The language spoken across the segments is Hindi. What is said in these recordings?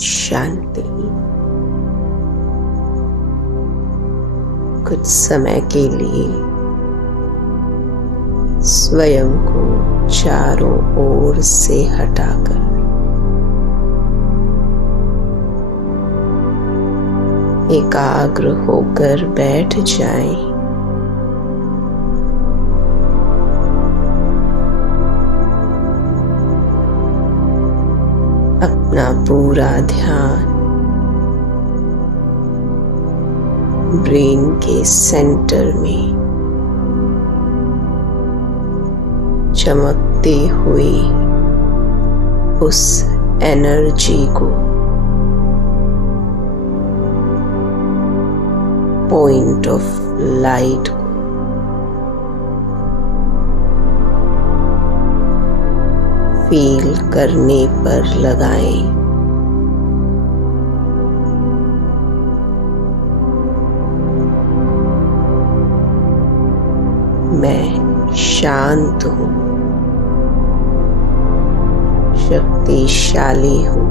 शांति। कुछ समय के लिए स्वयं को चारों ओर से हटाकर एकाग्र होकर बैठ जाएं। अपना पूरा ध्यान ब्रेन के सेंटर में चमकते हुए उस एनर्जी को पॉइंट ऑफ लाइट को फील करने पर लगाएं। मैं शांत हूँ, शक्तिशाली हूँ।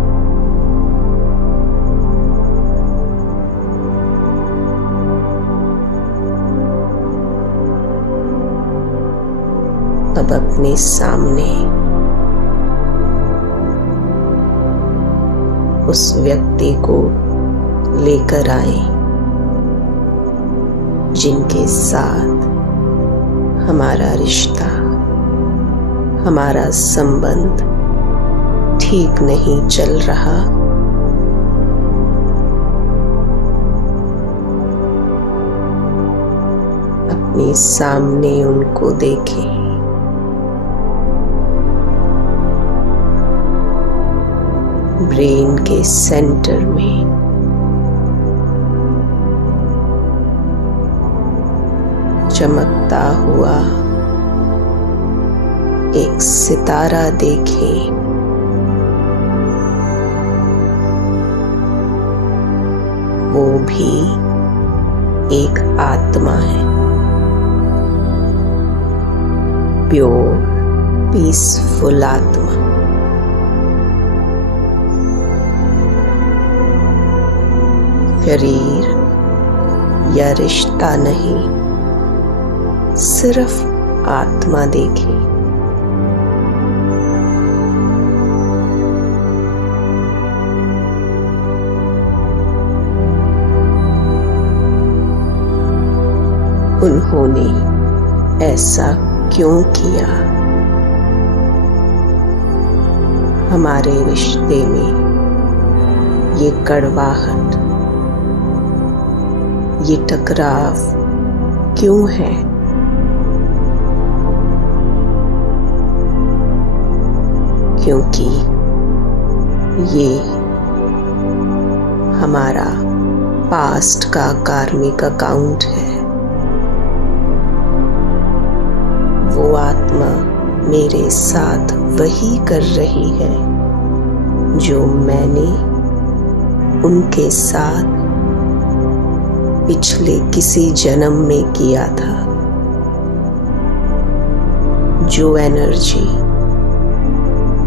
अब अपने सामने उस व्यक्ति को लेकर आए जिनके साथ हमारा रिश्ता, हमारा संबंध ठीक नहीं चल रहा। अपने सामने उनको देखें। ब्रेन के सेंटर में चमकता हुआ एक सितारा देखें। वो भी एक आत्मा है, प्योर पीसफुल आत्मा। शरीर या रिश्ता नहीं, सिर्फ आत्मा देखें। उन्होंने ऐसा क्यों किया? हमारे रिश्ते में ये कड़वाहट, ये टकराव क्यों है? क्योंकि ये हमारा पास्ट का कार्मिक अकाउंट है। वो आत्मा मेरे साथ वही कर रही है जो मैंने उनके साथ पिछले किसी जन्म में किया था। जो एनर्जी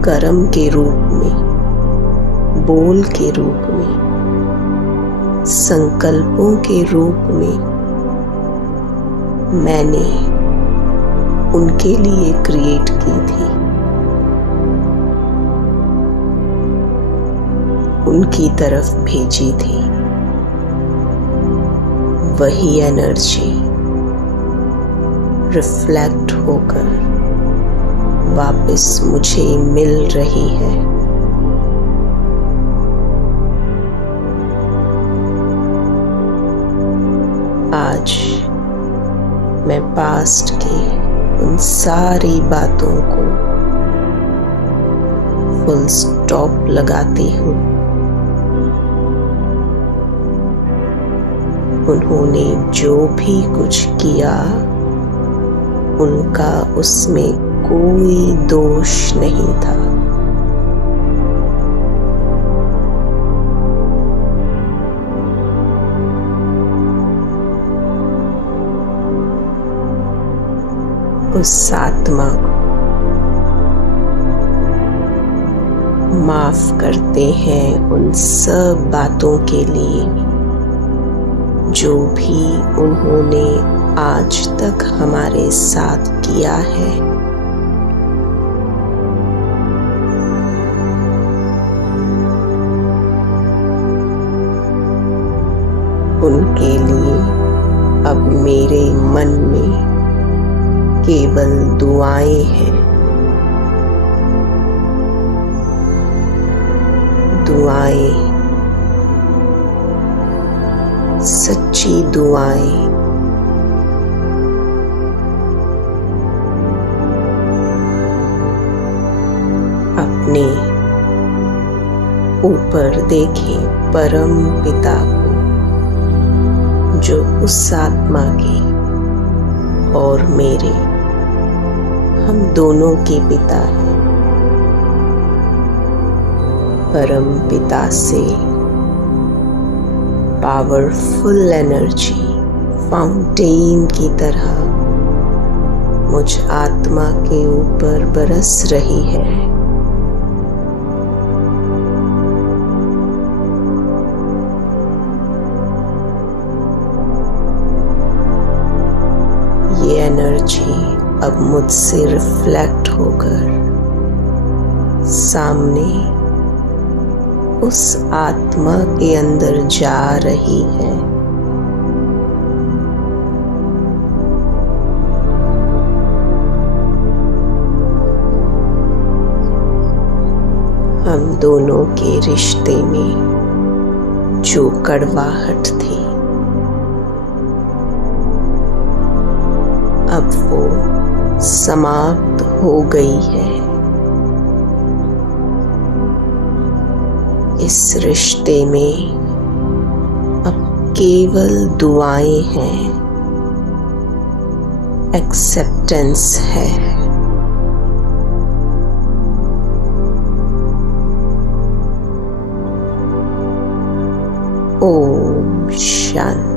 कर्म के रूप में, बोल के रूप में, संकल्पों के रूप में मैंने उनके लिए क्रिएट की थी, उनकी तरफ भेजी थी, वही एनर्जी रिफ्लेक्ट होकर वापस मुझे मिल रही है। आज मैं पास्ट की उन सारी बातों को फुल स्टॉप लगाती हूँ। उन्होंने जो भी कुछ किया, उनका उसमें कोई दोष नहीं था। उस आत्मा को माफ करते हैं उन सब बातों के लिए जो भी उन्होंने आज तक हमारे साथ किया है। उनके लिए अब मेरे मन में केवल दुआएं हैं, दुआएं, सच्ची दुआएं। अपने ऊपर देखें परम पिता को जो उस आत्मा के और मेरे, हम दोनों के पिता हैं। परम पिता से पावरफुल एनर्जी फाउंटेन की तरह मुझ आत्मा के ऊपर बरस रही है। ये एनर्जी अब मुझसे रिफ्लेक्ट होकर सामने उस आत्मा के अंदर जा रही है। हम दोनों के रिश्ते में जो कड़वाहट थी, अब वो समाप्त हो गई है। इस रिश्ते में अब केवल दुआएं हैं, एक्सेप्टेंस है। ओम शांति।